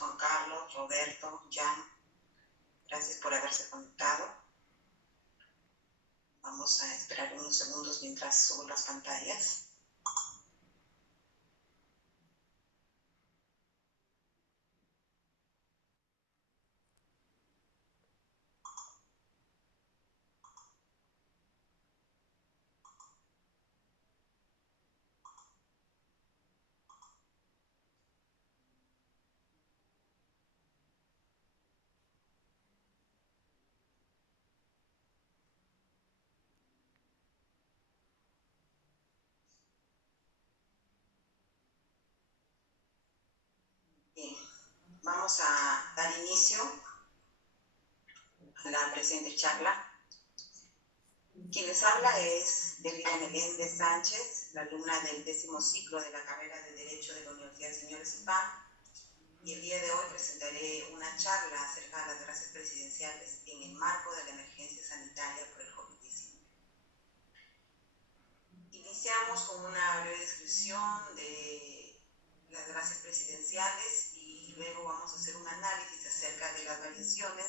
Juan Carlos, Roberto, Jan. Gracias por haberse conectado. Vamos a esperar unos segundos mientras subo las pantallas. Bien, vamos a dar inicio a la presente charla. Quien les habla es Delira Meléndez Sánchez, la alumna del 10º ciclo de la carrera de Derecho de la Universidad Señor Cipá, y el día de hoy presentaré una charla acerca de las gracias presidenciales en el marco de la emergencia sanitaria por el COVID-19. Iniciamos con una breve descripción de las gracias presidenciales y luego vamos a hacer un análisis acerca de las variaciones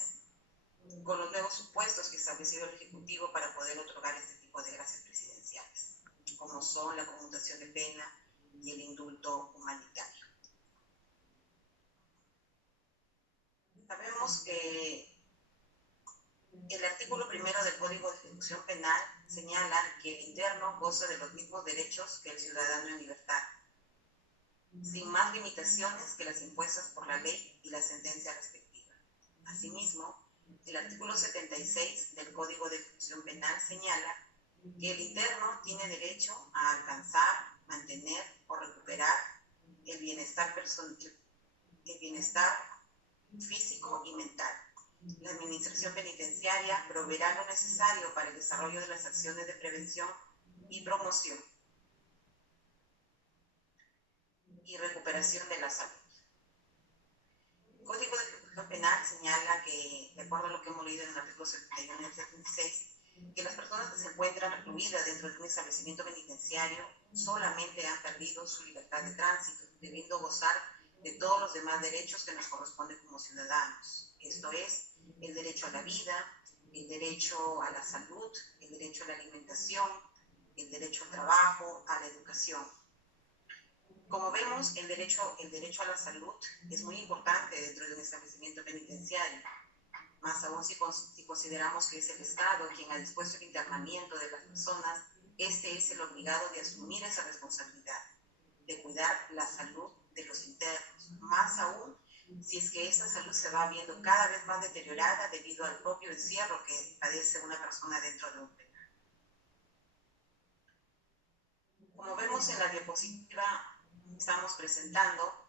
con los nuevos supuestos que estableció el Ejecutivo para poder otorgar este tipo de gracias presidenciales, como son la conmutación de pena y el indulto humanitario. Sabemos que el artículo 1 del Código de Ejecución Penal señala que el interno goza de los mismos derechos que el ciudadano en libertad, sin más limitaciones que las impuestas por la ley y la sentencia respectiva. Asimismo, el artículo 76 del Código de Ejecución Penal señala que el interno tiene derecho a alcanzar, mantener o recuperar el bienestar físico y mental. La administración penitenciaria proveerá lo necesario para el desarrollo de las acciones de prevención y promoción y recuperación de la salud. El Código de Ejecución Penal señala que, de acuerdo a lo que hemos leído en el artículo 71 y 76, que las personas que se encuentran recluidas dentro de un establecimiento penitenciario solamente han perdido su libertad de tránsito, debiendo gozar de todos los demás derechos que nos corresponden como ciudadanos. Esto es, el derecho a la vida, el derecho a la salud, el derecho a la alimentación, el derecho al trabajo, a la educación. Como vemos, el derecho a la salud es muy importante dentro de un establecimiento penitenciario, más aún si consideramos que es el Estado quien ha dispuesto el internamiento de las personas. Este es el obligado de asumir esa responsabilidad, de cuidar la salud de los internos, más aún si es que esa salud se va viendo cada vez más deteriorada debido al propio encierro que padece una persona dentro de un penal. Como vemos en la diapositiva que estamos presentando,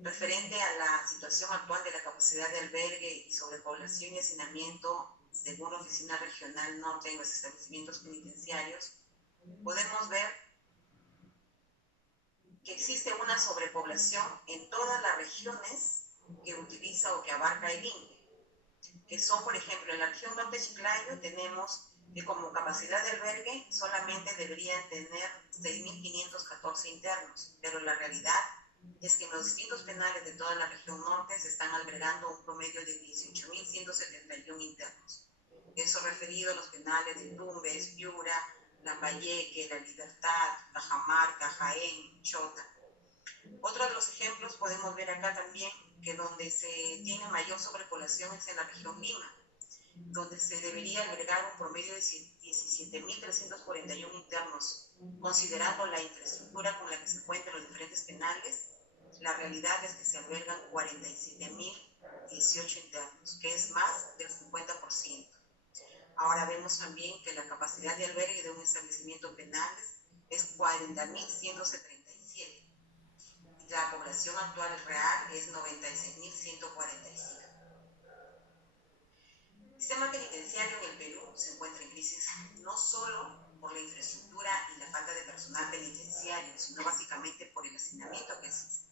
referente a la situación actual de la capacidad de albergue y sobrepoblación y hacinamiento, según la Oficina Regional Norte en los establecimientos penitenciarios, podemos ver que existe una sobrepoblación en todas las regiones que utiliza o que abarca el INPE, que son, por ejemplo, en la región norte de Chiclayo tenemos que como capacidad de albergue solamente deberían tener 6.514 internos, pero la realidad es que en los distintos penales de toda la región norte se están albergando un promedio de 18.171 internos. Eso referido a los penales de Tumbes, Piura, Lambayeque, La Libertad, Cajamarca, Jaén, Chota. Otro de los ejemplos podemos ver acá también que donde se tiene mayor sobrepoblación es en la región Lima, donde se debería albergar un promedio de 17.341 internos. Considerando la infraestructura con la que se cuentan los diferentes penales, la realidad es que se albergan 47.018 internos, que es más del 50%. Ahora vemos también que la capacidad de albergue de un establecimiento penal es 40.177. La población actual real es 96.145. El sistema penitenciario en el Perú se encuentra en crisis no solo por la infraestructura y la falta de personal penitenciario, sino básicamente por el hacinamiento que existe.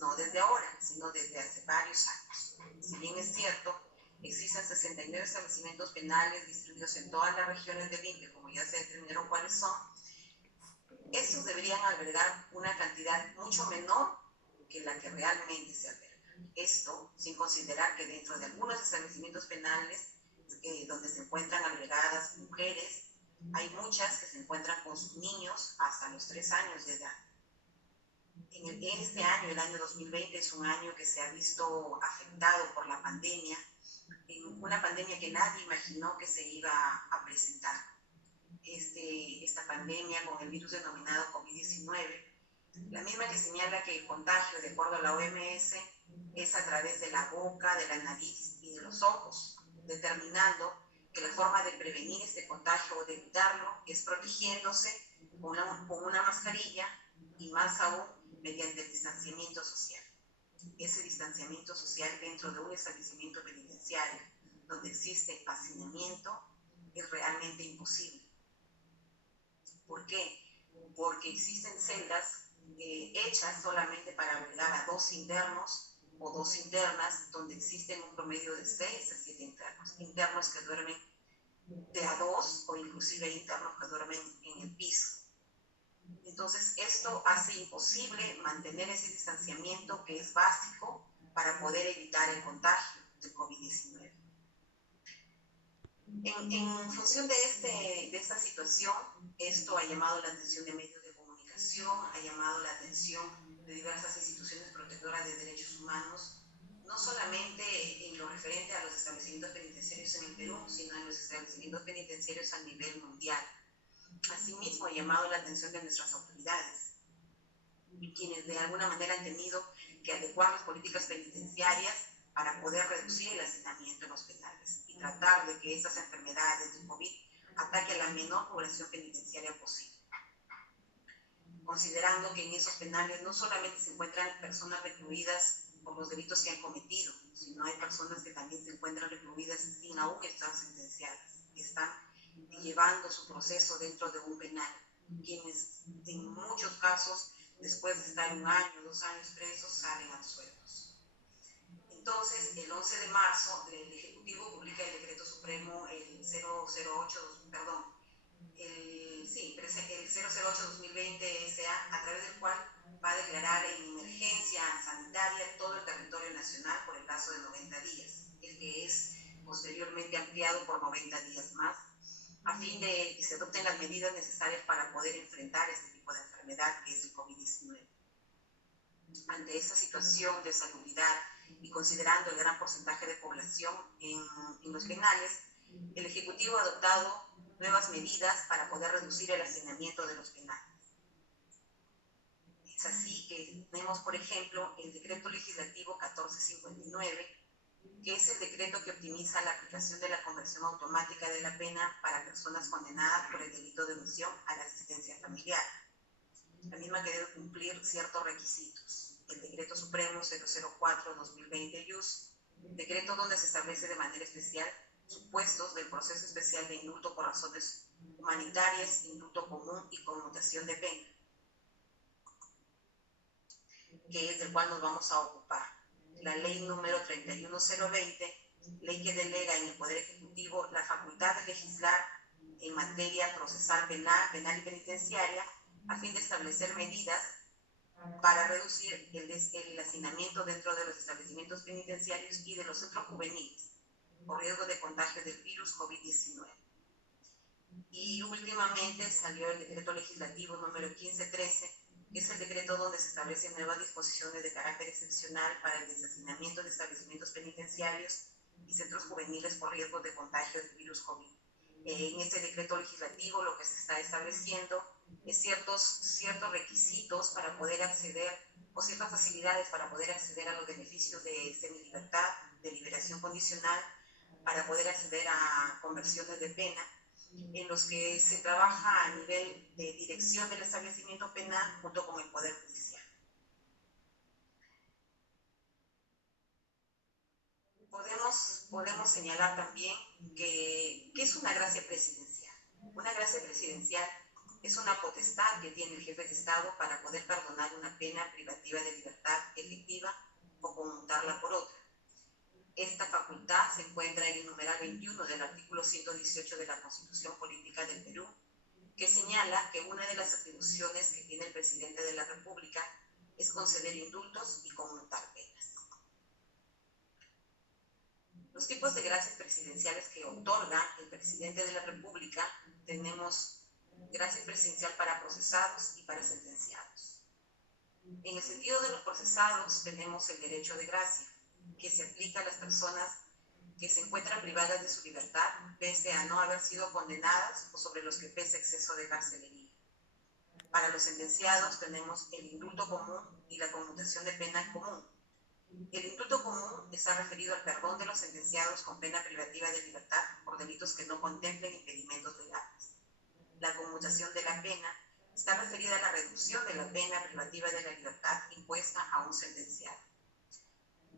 No desde ahora, sino desde hace varios años. Si bien es cierto, existen 69 establecimientos penales distribuidos en todas las regiones del INPE, como ya se determinaron cuáles son, estos deberían albergar una cantidad mucho menor que la que realmente se alberga. Esto sin considerar que dentro de algunos establecimientos penales donde se encuentran agregadas mujeres, hay muchas que se encuentran con sus niños hasta los 3 años de edad. En este año, el año 2020, es un año que se ha visto afectado por la pandemia, una pandemia que nadie imaginó que se iba a presentar. Esta pandemia con el virus denominado COVID-19, la misma que señala que el contagio, de acuerdo a la OMS, es a través de la boca, de la nariz y de los ojos, determinando que la forma de prevenir este contagio o de evitarlo es protegiéndose con una mascarilla y más aún mediante el distanciamiento social. Ese distanciamiento social dentro de un establecimiento penitenciario donde existe hacinamiento es realmente imposible. ¿Por qué? Porque existen celdas hechas solamente para albergar a 2 internos o 2 internas, donde existen un promedio de 6 a 7 internos que duermen de a 2 o inclusive internos que duermen en el piso. Entonces, esto hace imposible mantener ese distanciamiento que es básico para poder evitar el contagio del COVID-19. En función de esta situación, esto ha llamado la atención de medios de comunicación, ha llamado la atención de diversas instituciones protectoras de derechos humanos, no solamente en lo referente a los establecimientos penitenciarios en el Perú, sino en los establecimientos penitenciarios a nivel mundial. Asimismo, ha llamado la atención de nuestras autoridades, quienes de alguna manera han tenido que adecuar las políticas penitenciarias para poder reducir el hacinamiento en los penales y tratar de que esas enfermedades del COVID ataquen a la menor población penitenciaria posible. Considerando que en esos penales no solamente se encuentran personas recluidas por los delitos que han cometido, sino hay personas que también se encuentran recluidas sin aún estar sentenciadas, que están llevando su proceso dentro de un penal, quienes en muchos casos, después de estar 1 año, 2 años presos, salen absueltos. Entonces, el 11 de marzo, el Ejecutivo publica el Decreto Supremo, el 008-2020 SA, a través del cual va a declarar en emergencia sanitaria todo el territorio nacional por el plazo de 90 días, el que es posteriormente ampliado por 90 días más, a fin de que se adopten las medidas necesarias para poder enfrentar este tipo de enfermedad que es el COVID-19. Ante esta situación de salubridad y considerando el gran porcentaje de población en los penales, el Ejecutivo ha adoptado nuevas medidas para poder reducir el hacinamiento de los penales. Es así que tenemos, por ejemplo, el Decreto Legislativo 1459, que es el decreto que optimiza la aplicación de la conversión automática de la pena para personas condenadas por el delito de omisión a la asistencia familiar, la misma que debe cumplir ciertos requisitos. El Decreto Supremo 004-2020-IUS, decreto donde se establece de manera especial supuestos del proceso especial de indulto por razones humanitarias, indulto común y conmutación de pena, que es del cual nos vamos a ocupar. La ley número 31020, ley que delega en el Poder Ejecutivo la facultad de legislar en materia procesal penal y penitenciaria, a fin de establecer medidas para reducir el hacinamiento dentro de los establecimientos penitenciarios y de los centros juveniles por riesgo de contagio del virus COVID-19. Y últimamente salió el decreto legislativo número 1513, que es el decreto donde se establecen nuevas disposiciones de carácter excepcional para el deshacinamiento de establecimientos penitenciarios y centros juveniles por riesgo de contagio del virus COVID. En este decreto legislativo lo que se está estableciendo es ciertos requisitos para poder acceder, o ciertas facilidades para poder acceder a los beneficios de semilibertad, de liberación condicional, para poder acceder a conversiones de pena, en los que se trabaja a nivel de dirección del establecimiento penal junto con el Poder Judicial. Podemos señalar también que es una gracia presidencial. Una gracia presidencial es una potestad que tiene el jefe de Estado para poder perdonar una pena privativa de libertad efectiva o conmutarla por otra. Esta facultad se encuentra en el numeral 21 del artículo 118 de la Constitución Política del Perú, que señala que una de las atribuciones que tiene el presidente de la República es conceder indultos y conmutar penas. Los tipos de gracias presidenciales que otorga el presidente de la República: tenemos gracia presidencial para procesados y para sentenciados. En el sentido de los procesados, tenemos el derecho de gracia, que se aplica a las personas que se encuentran privadas de su libertad pese a no haber sido condenadas o sobre los que pesa exceso de carcelería. Para los sentenciados tenemos el indulto común y la conmutación de pena común. El indulto común está referido al perdón de los sentenciados con pena privativa de libertad por delitos que no contemplen impedimentos legales. La conmutación de la pena está referida a la reducción de la pena privativa de la libertad impuesta a un sentenciado.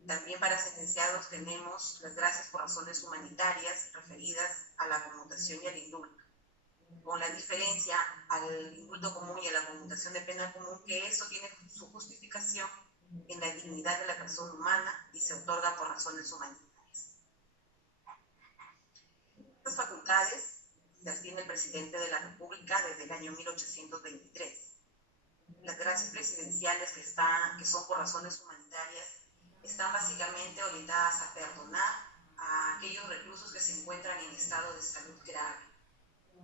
También para sentenciados tenemos las gracias por razones humanitarias referidas a la conmutación y al indulto, con la diferencia al indulto común y a la conmutación de pena común que eso tiene su justificación en la dignidad de la persona humana y se otorga por razones humanitarias. Estas facultades las tiene el presidente de la República desde el año 1823. Las gracias presidenciales que son por razones humanitarias están básicamente orientadas a perdonar a aquellos reclusos que se encuentran en estado de salud grave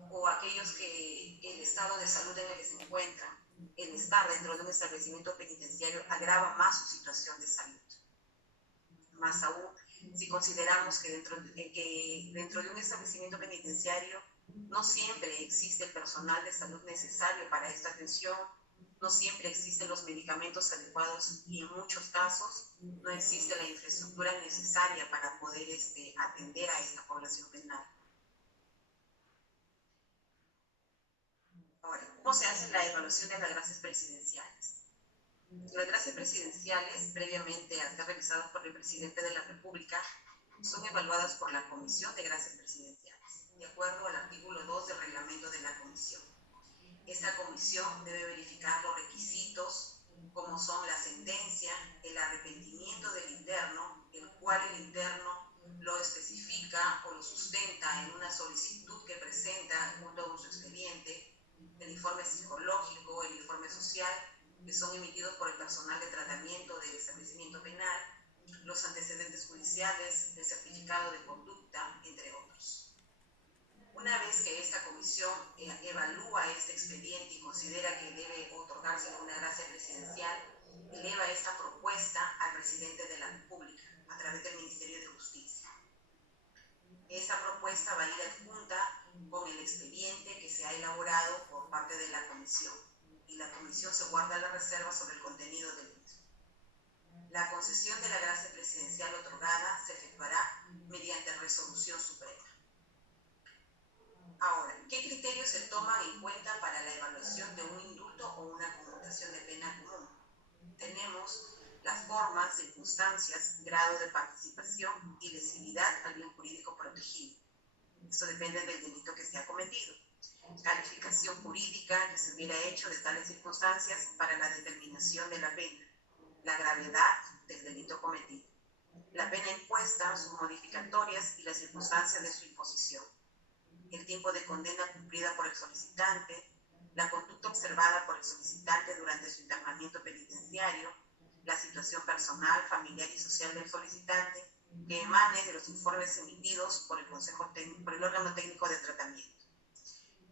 o aquellos que el estado de salud en el que se encuentran, el estar dentro de un establecimiento penitenciario, agrava más su situación de salud. Más aún, si consideramos que dentro de un establecimiento penitenciario no siempre existe el personal de salud necesario para esta atención, no siempre existen los medicamentos adecuados y en muchos casos no existe la infraestructura necesaria para poder atender a esta población penal. Ahora, ¿cómo se hace la evaluación de las gracias presidenciales? Las gracias presidenciales, previamente a ser realizadas por el presidente de la República, son evaluadas por la Comisión de Gracias Presidenciales, de acuerdo al artículo 2 del reglamento de la Comisión. Esta comisión debe verificar los requisitos, como son la sentencia, el arrepentimiento del interno, el cual el interno lo especifica o lo sustenta en una solicitud que presenta junto con su expediente, el informe psicológico, el informe social, que son emitidos por el personal de tratamiento del establecimiento penal, los antecedentes judiciales, el certificado de conducta, entre otros. Una vez que esta comisión evalúa este expediente y considera que debe otorgarse una gracia presidencial, eleva esta propuesta al presidente de la República a través del Ministerio de Justicia. Esta propuesta va a ir adjunta con el expediente que se ha elaborado por parte de la comisión y la comisión se guarda la reserva sobre el contenido del mismo. La concesión de la gracia presidencial otorgada se efectuará mediante resolución suprema. Ahora, ¿qué criterios se toman en cuenta para la evaluación de un indulto o una conmutación de pena común? Tenemos las formas, circunstancias, grado de participación y lesividad al bien jurídico protegido. Esto depende del delito que se ha cometido. Calificación jurídica que se hubiera hecho de tales circunstancias para la determinación de la pena, la gravedad del delito cometido, la pena impuesta, sus modificatorias y las circunstancias de su imposición, el tiempo de condena cumplida por el solicitante, la conducta observada por el solicitante durante su internamiento penitenciario, la situación personal, familiar y social del solicitante que emane de los informes emitidos por el órgano técnico de tratamiento.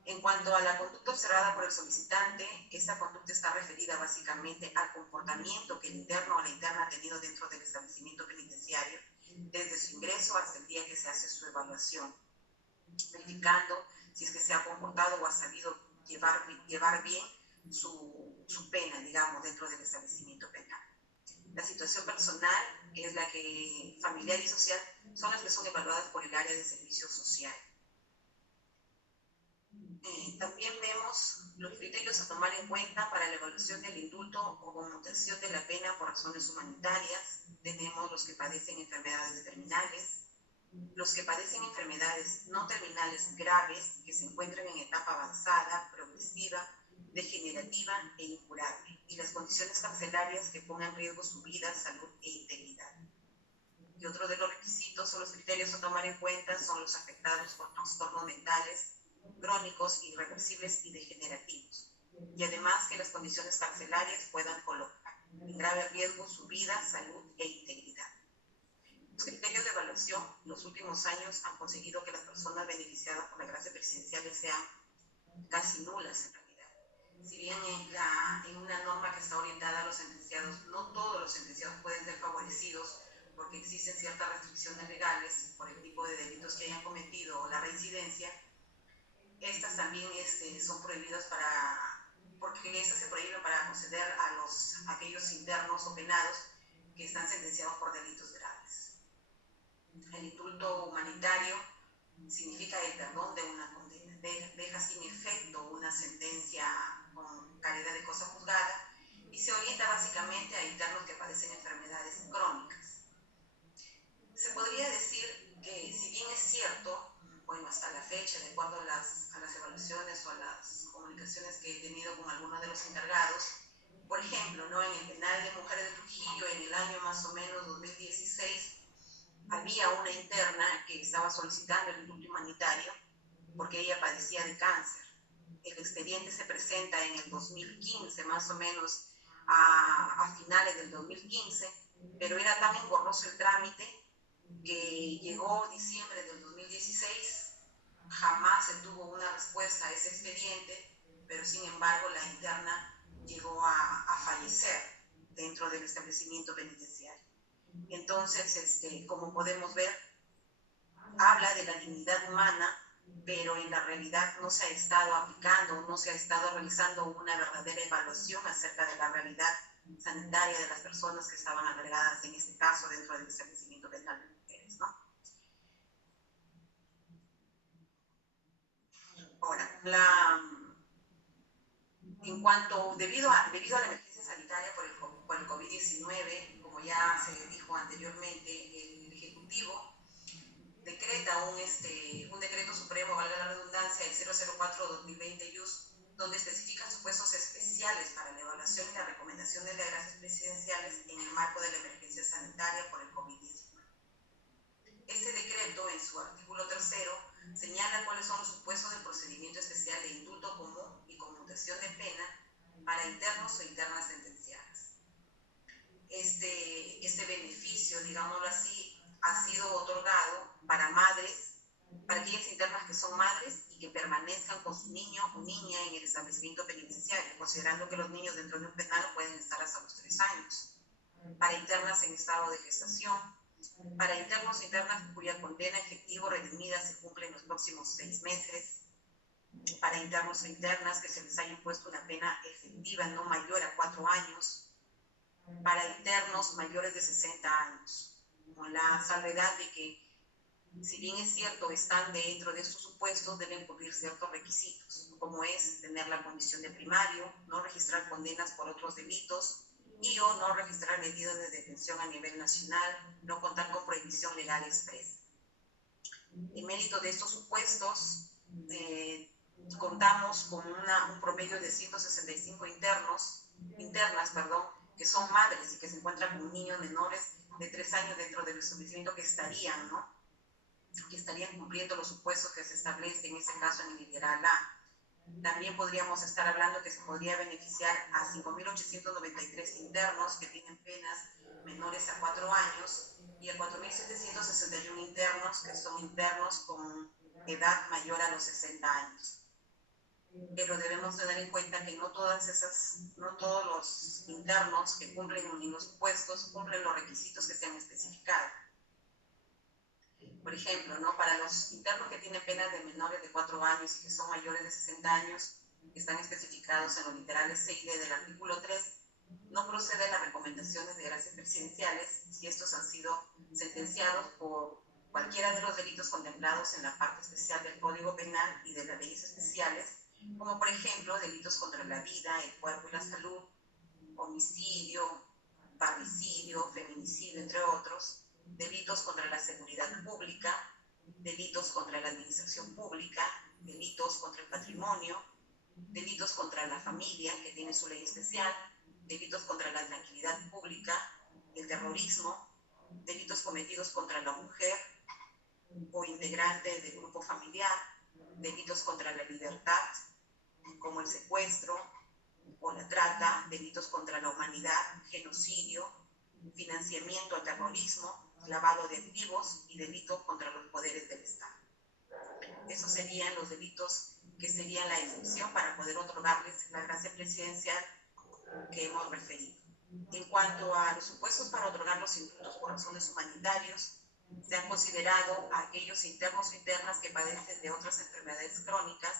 En cuanto a la conducta observada por el solicitante, esta conducta está referida básicamente al comportamiento que el interno o la interna ha tenido dentro del establecimiento penitenciario desde su ingreso hasta el día que se hace su evaluación, verificando si es que se ha comportado o ha sabido llevar bien su pena, digamos, dentro del establecimiento penal. La situación personal es la que familiar y social son las que son evaluadas por el área de servicio social. También vemos los criterios a tomar en cuenta para la evaluación del indulto o conmutación de la pena por razones humanitarias. Tenemos los que padecen enfermedades terminales, los que padecen enfermedades no terminales graves que se encuentran en etapa avanzada, progresiva, degenerativa e incurable, y las condiciones carcelarias que pongan en riesgo su vida, salud e integridad. Y otro de los requisitos o los criterios a tomar en cuenta son los afectados por trastornos mentales crónicos, irreversibles y degenerativos, y además que las condiciones carcelarias puedan colocar en grave riesgo su vida, salud e integridad. Los criterios de evaluación en los últimos años han conseguido que las personas beneficiadas por las gracias presidenciales sean casi nulas en realidad. Si bien en una norma que está orientada a los sentenciados, no todos los sentenciados pueden ser favorecidos porque existen ciertas restricciones legales por el tipo de delitos que hayan cometido o la reincidencia, estas también son prohibidas porque estas se prohíben para conceder a aquellos internos o penados que están sentenciados por delitos graves. El indulto humanitario significa el perdón de una condena, deja sin efecto una sentencia con calidad de cosa juzgada y se orienta básicamente a internos que padecen enfermedades crónicas. Se podría decir que, si bien es cierto, bueno, hasta la fecha, de acuerdo a las evaluaciones o a las comunicaciones que he tenido con algunos de los encargados, por ejemplo, ¿no? En el penal de Mujeres de Trujillo, en el año más o menos 2016, había una interna que estaba solicitando el indulto humanitario porque ella padecía de cáncer. El expediente se presenta en el 2015, más o menos a finales del 2015, pero era tan engorroso el trámite que llegó diciembre del 2016, jamás se tuvo una respuesta a ese expediente, pero sin embargo la interna llegó a fallecer dentro del establecimiento penitenciario. Entonces, como podemos ver, habla de la dignidad humana, pero en la realidad no se ha estado aplicando, no se ha estado realizando una verdadera evaluación acerca de la realidad sanitaria de las personas que estaban agregadas en este caso dentro del establecimiento penal de mujeres, ¿no? Ahora, en cuanto, debido a la emergencia sanitaria por el COVID-19, como ya se dijo anteriormente, el Ejecutivo decreta un decreto supremo, valga la redundancia, el 004-2020 donde especifica supuestos especiales para la evaluación y la recomendación de las gracias presidenciales en el marco de la emergencia sanitaria por el COVID-19. Este decreto, en su artículo 3º, señala cuáles son los supuestos del procedimiento especial de indulto común y conmutación de pena para internos o internas sentenciadas. Este beneficio, digámoslo así, ha sido otorgado para madres, para aquellas internas que son madres y que permanezcan con su niño o niña en el establecimiento penitenciario, considerando que los niños dentro de un penal pueden estar hasta los 3 años. Para internas en estado de gestación, para internos e internas cuya condena efectiva o redimida se cumple en los próximos 6 meses, para internos e internas que se les haya impuesto una pena efectiva no mayor a 4 años, para internos mayores de 60 años, con la salvedad de que, si bien es cierto, están dentro de estos supuestos, deben cumplir ciertos requisitos, como es tener la condición de primario, no registrar condenas por otros delitos y o no registrar medidas de detención a nivel nacional, no contar con prohibición legal expresa. En mérito de estos supuestos, contamos con un promedio de 165 internas, que son madres y que se encuentran con niños menores de 3 años dentro del establecimiento que estarían cumpliendo los supuestos que se establecen en este caso en el literal A. También podríamos estar hablando que se podría beneficiar a 5.893 internos que tienen penas menores a 4 años y a 4.761 internos que son internos con edad mayor a los 60 años. Pero debemos tener en cuenta que no todos los internos que cumplen en los supuestos cumplen los requisitos que se han especificado. Por ejemplo, ¿no? Para los internos que tienen penas de menores de 4 años y que son mayores de 60 años, que están especificados en los literales C y D del artículo 3, no proceden las recomendaciones de gracias presidenciales si estos han sido sentenciados por cualquiera de los delitos contemplados en la parte especial del Código Penal y de las leyes especiales, como por ejemplo delitos contra la vida, el cuerpo y la salud, homicidio, parricidio, feminicidio, entre otros, delitos contra la seguridad pública, delitos contra la administración pública, delitos contra el patrimonio, delitos contra la familia, que tiene su ley especial, delitos contra la tranquilidad pública, el terrorismo, delitos cometidos contra la mujer o integrante del grupo familiar, delitos contra la libertad, como el secuestro o la trata, delitos contra la humanidad, genocidio, financiamiento al terrorismo, lavado de activos y delito contra los poderes del Estado. Esos serían los delitos que serían la excepción para poder otorgarles la gracia presidencial que hemos referido. En cuanto a los supuestos para otorgar los indultos por razones humanitarios, se han considerado a aquellos internos o internas que padecen de otras enfermedades crónicas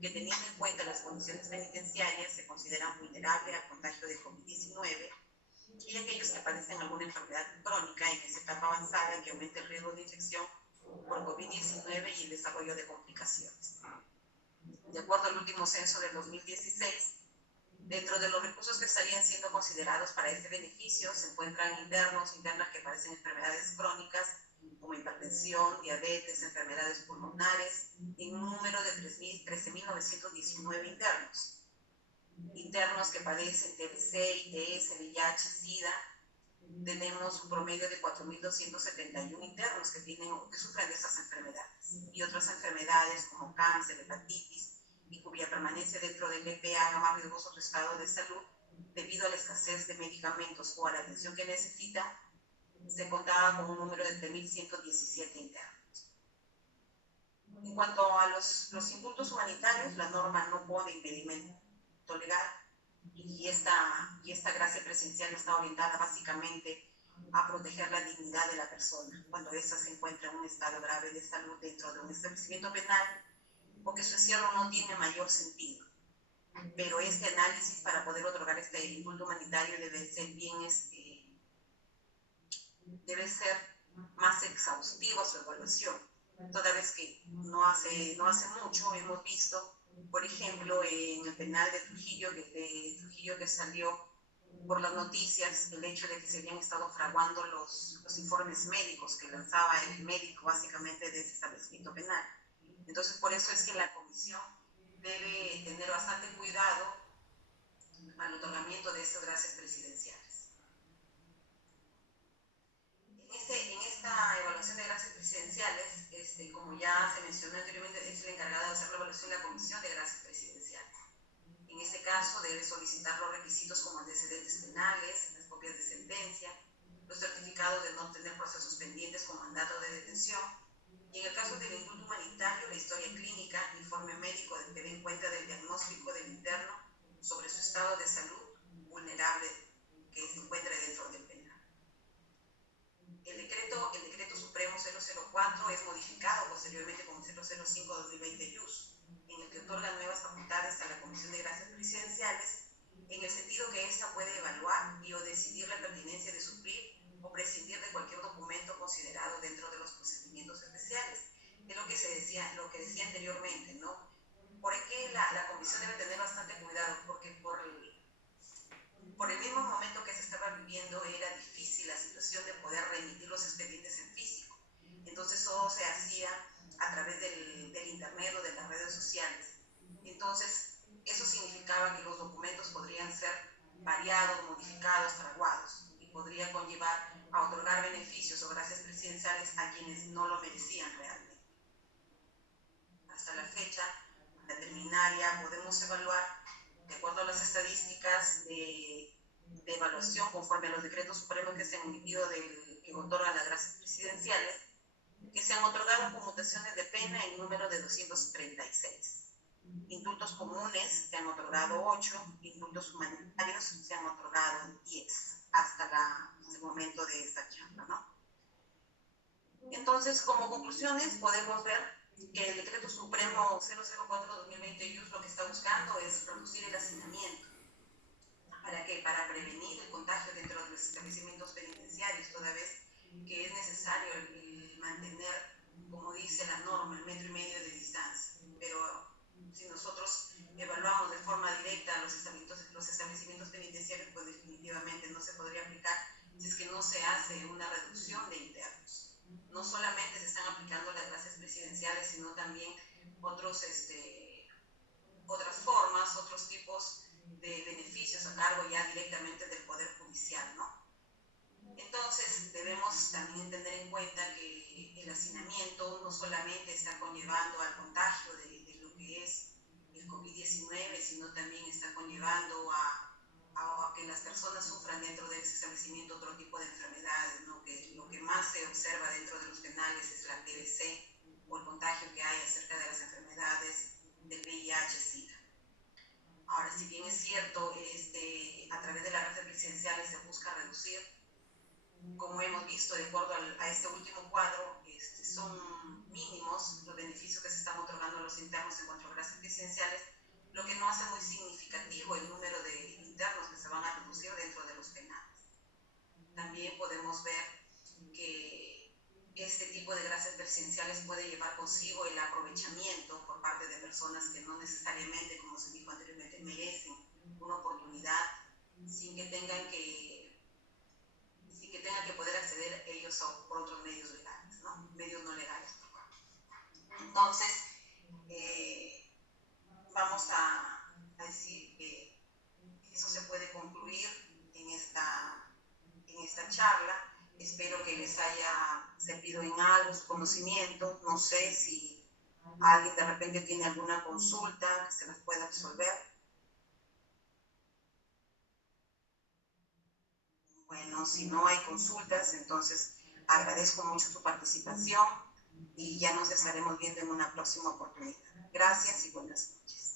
que, teniendo en cuenta las condiciones penitenciarias, se consideran vulnerables al contagio de COVID-19, y aquellos que padecen alguna enfermedad crónica en esa etapa avanzada que aumenta el riesgo de infección por COVID-19 y el desarrollo de complicaciones. De acuerdo al último censo del 2016, dentro de los recursos que estarían siendo considerados para este beneficio se encuentran internos, internas que padecen enfermedades crónicas como hipertensión, diabetes, enfermedades pulmonares, en un número de 13.919 internos. Internos que padecen TBC, ITS, VIH, SIDA, tenemos un promedio de 4.271 internos que sufren de estas enfermedades y otras enfermedades como cáncer, hepatitis, y cuya permanencia dentro del EPA haga más riesgoso su estado de salud debido a la escasez de medicamentos o a la atención que necesita, se contaba con un número de 3.117 internos. En cuanto a los indultos humanitarios, la norma no pone impedimento legal y esta gracia presidencial está orientada básicamente a proteger la dignidad de la persona cuando ésta se encuentra en un estado grave de salud dentro de un establecimiento penal, porque su encierro no tiene mayor sentido. Pero este análisis para poder otorgar este indulto humanitario debe ser más exhaustivo su evaluación, toda vez que no hace mucho hemos visto, por ejemplo, en el penal de Trujillo que salió por las noticias, el hecho de que se habían estado fraguando los informes médicos que lanzaba el médico básicamente de ese establecimiento penal. Entonces, por eso es que la comisión debe tener bastante cuidado al otorgamiento de estas gracias presidenciales. En esta evaluación de gracias presidenciales, como ya se mencionó anteriormente, es la encargada de hacer la evaluación de la Comisión de Gracias Presidenciales. En este caso, debe solicitar los requisitos como antecedentes penales, las copias de sentencia, los certificados de no tener procesos pendientes con mandato de detención, y en el caso del indulto humanitario, la historia clínica, informe médico que dé en cuenta del diagnóstico del interno sobre su estado de salud vulnerable que se encuentra dentro del penal. El decreto supremo 004 es modificado posteriormente como 005-2020 IUS, en el que otorga nuevas facultades a la Comisión de Gracias Presidenciales, en el sentido que ésta puede evaluar y o decidir la pertinencia de suplir o prescindir de cualquier documento considerado dentro de los procedimientos especiales. Es lo que decía anteriormente, ¿no? ¿Por qué la comisión debe tener bastante cuidado? Porque por el mismo momento que se estaba viviendo era difícil la situación de poder remitir los expedientes en físico. Entonces todo se hacía a través del internet o de las redes sociales. Entonces eso significaba que los documentos podrían ser variados, modificados, fraguados, y podría conllevar a otorgar beneficios o gracias presidenciales a quienes no lo merecían realmente. Hasta la fecha, la terminaria podemos evaluar, de acuerdo a las estadísticas de evaluación conforme a los decretos supremos que se han emitido que otorgan las gracias presidenciales, que se han otorgado conmutaciones de pena en número de 236. Indultos comunes se han otorgado 8, indultos humanitarios se han otorgado 10, hasta el momento de esta charla, ¿no? Entonces, como conclusiones, podemos ver que el Decreto Supremo 004-2020 IUS lo que está buscando es reducir el hacinamiento. ¿Para qué? Para prevenir el contagio dentro de los establecimientos penitenciarios, toda vez que es necesario el mantener, como dice la norma, 1,5 metros de distancia. Pero si nosotros evaluamos de forma directa los establecimientos penitenciarios, pues definitivamente no se podría aplicar si es que no se hace una reducción de internos. No solamente se están aplicando las gracias presidenciales, sino también otras formas, otros tipos de beneficios a cargo ya directamente del Poder Judicial, ¿no? Entonces, debemos también tener en cuenta que el hacinamiento no solamente está conllevando al contagio de lo que es el COVID-19, sino también está conllevando a que las personas sufran dentro de ese establecimiento otro tipo de enfermedades, ¿no? Que lo que más se observa dentro de los penales es la TBC o el contagio que hay acerca de las enfermedades del VIH-Sida. Ahora, si bien es cierto, a través de las redes presidenciales se busca reducir, como hemos visto de acuerdo a este último cuadro, son mínimos los beneficios que se están otorgando a los internos en cuanto a gracias presidenciales, lo que no hace muy significativo el número de internos que se van a reducir dentro de los penales. También podemos ver que este tipo de gracias presidenciales puede llevar consigo el aprovechamiento por parte de personas que no necesariamente, como se dijo anteriormente, merecen una oportunidad sin que tengan que poder acceder ellos por otros medios legales, ¿no? Medios no legales. Entonces, vamos a decir que eso se puede concluir en esta charla. Espero que les haya servido en algo su conocimiento. No sé si alguien de repente tiene alguna consulta que se las pueda resolver. Bueno, si no hay consultas, entonces agradezco mucho su participación y ya nos estaremos viendo en una próxima oportunidad. Gracias y buenas noches.